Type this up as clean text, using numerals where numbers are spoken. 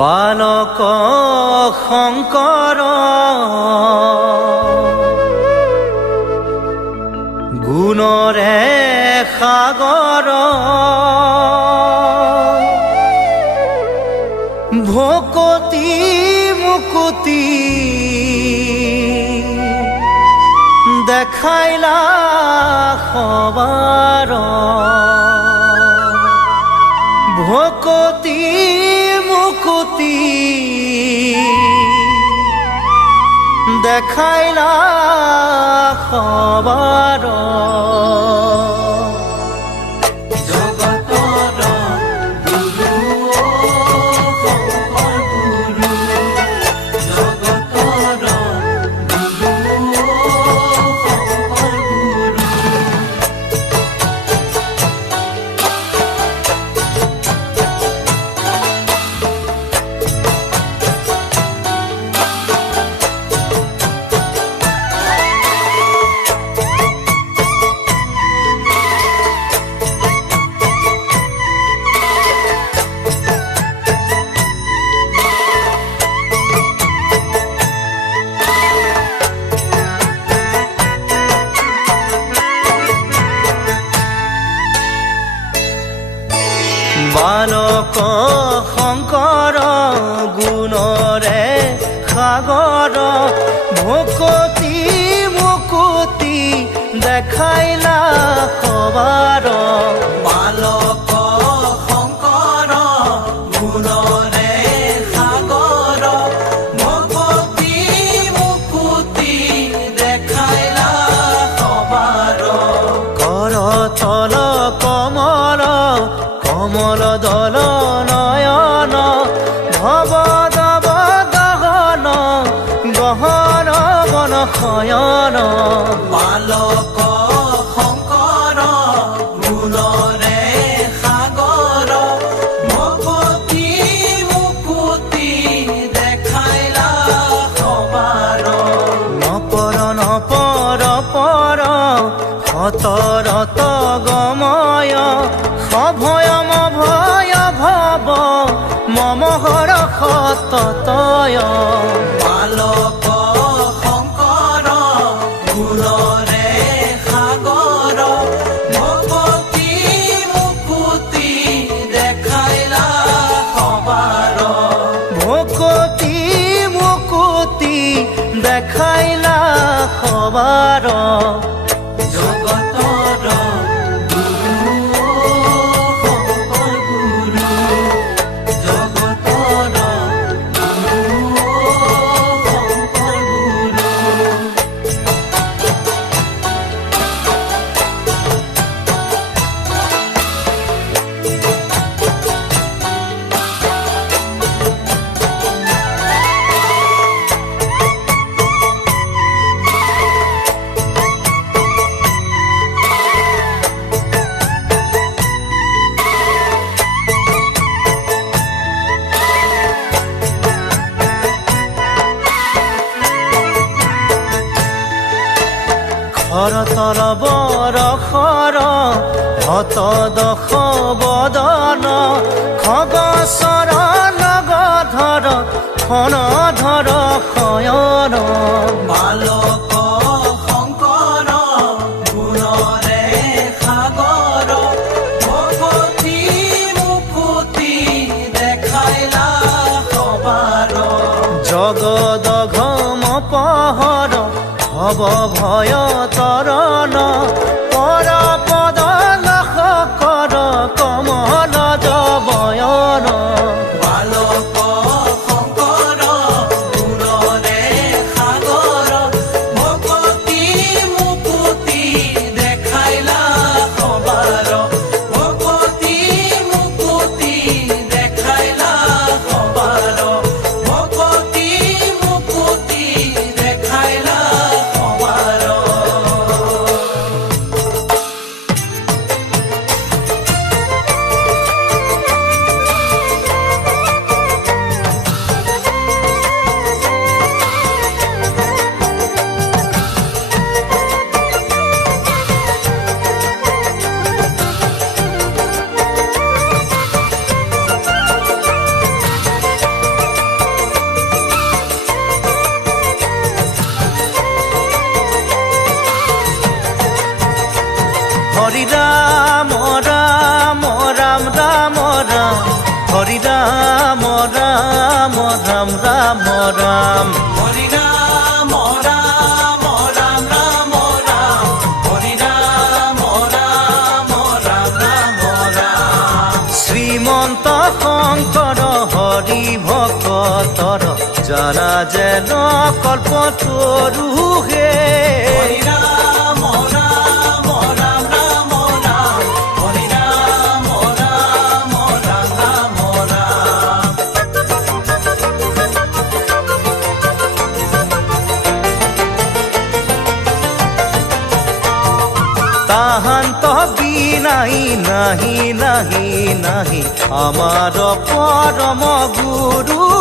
বালক শংকৰ গুণৰে সাগৰ ভকতি মুকুতি দেখাইলা সবাৰ ভকতি মুকুতি দেখাইলা সবাৰ বালক শংকৰ গুণৰে সাগৰ ভকতি মুকুতি দেখাইলা সবাৰ বালক শংকৰ গুণৰে সাগৰ ভকতি মুকুতি দেখাইলা সবাৰ কৰতল কমল কমল দল নয়ন ভৱ দৱ গহন গহন গণ শয়ন বালক শংকৰ গুণৰে সাগৰ ভকতি মুকুতি দেখাইলা সবাৰ নপৰ নপৰ পৰ সতৰত গময় সভয়ম ভয় ভৱ মম হৰ সততয় বালক শংকৰ গুণৰে সাগৰ ভকতি মুকুতি দেখাইলা সবাৰ ভকতি মুকুতি দেখাইলা সবাৰ জগতৰ গুৰু শংকৰ গুৰু জগতৰ গুৰু শংকৰ গুৰু খৰতল বৰষৰ হত দশ বদন খগচৰ নগধৰ ফণধৰ শয়ন বালক শংকৰ গুণৰে সাগৰ ভকতি মুকুতি দেখাইলা সবাৰ জগদঘম পহৰ ভৱ ভয় তৰণ পৰ পদ লাখ কৰ কমল জবয়ন বালক শংকৰ গুণৰে সাগৰ ভকতি মুকুতি দেখাইলা সবাৰ ভকতি মুকুতি দেখাইলা সবাৰ ভকতি মুকুতি দেখাইলা সবাৰ শ্ৰীমন্ত শংকৰ হৰি ভকতৰ যাৰা যেন কল্প তৰু হে হৰি ৰাম ৰাম ৰাম ৰাম ৰাম হৰি ৰাম ৰাম ৰাম ৰাম ৰাম তাহান্ত বিনাই নাহি নাহি নাহি আমাৰ পৰম গুৰু